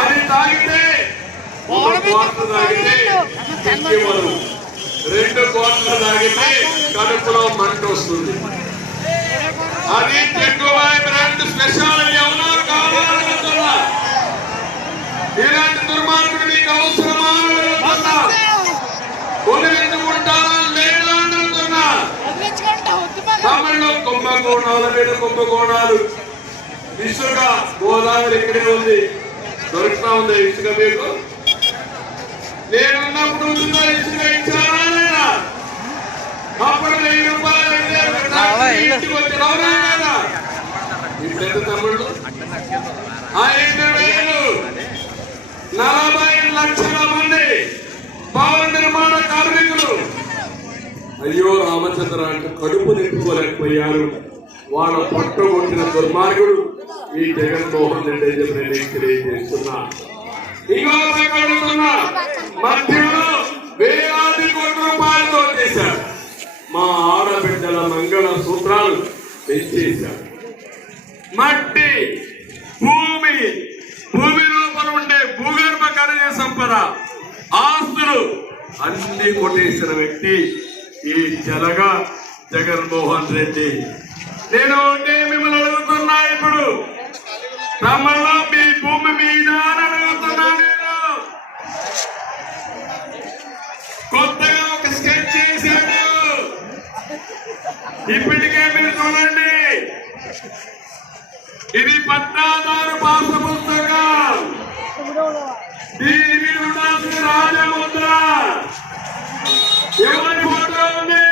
అది తాగితే 1 క్వార్టర్ తాగితే ఇవ్వరు, 2 క్వార్టర్లు తాగితే కడుపులో మంట వస్తుంది. అది చెక్కుబాయి బ్రాండ్ స్పెషాలిటీ అవునా కావాలనుకుంటున్నా? ఇలాంటి దుర్మార్గుడు మీకు అవసరమా అనుకుంటున్నా? కొనించుకుంటారా లేదా అనుకుంటున్నా? తమిళలో కుంభకోణాల మీద కుంభకోణాలు, ఇసుక గోదావరి ఇక్కడే ఉంది, దొరుకుతా ఉంది ఇసుక మీకు. నేనున్నప్పుడు ఇసుక ఇచ్చారా లేదా? అప్పుడు 1000 రూపాయలు ఇంటికి వచ్చి రావడా లేదా? ఇంత తమ్ముళ్ళు 5,000 40 లక్షల మంది భవన నిర్మాణ కార్మికులు అయ్యో రామచంద్ర అంటే కడుపు నింపుకోలేకపోయారు. వాళ్ళ పొట్ట కొట్టిన దుర్మార్గుడు ఈ జగన్మోహన్ రెడ్డి అని చెప్పి నేను తెలియజేస్తున్నా. ఇంకో ప్రకటన మధ్యలో వేలాది కోట్ల రూపాయలతో చేశారు. మా ఆడబిడ్డల మంగళ సూత్రాలు పెంచేశారు. మట్టి, భూమి, భూమి లోపల ఉండే భూగర్భ ఖనిజ సంపద, ఆస్తులు అన్ని కొట్టేసిన వ్యక్తి ఈ జలగా జగన్మోహన్ రెడ్డి. నేను మిమ్మల్ని అడుగుతున్నా, ఇప్పుడు తమలో మీ భూమి మీద అడుగుతున్నా. నేను కొత్తగా ఒక స్కెచ్ చేశాను, ఇప్పటికే మీరు చూడండి. ఇది పట్టాదారు పాస పుస్తకం, దీని మీద ఉండాల్సిన రాజముద్ర. ఎవరి ఫోటో ఉంది?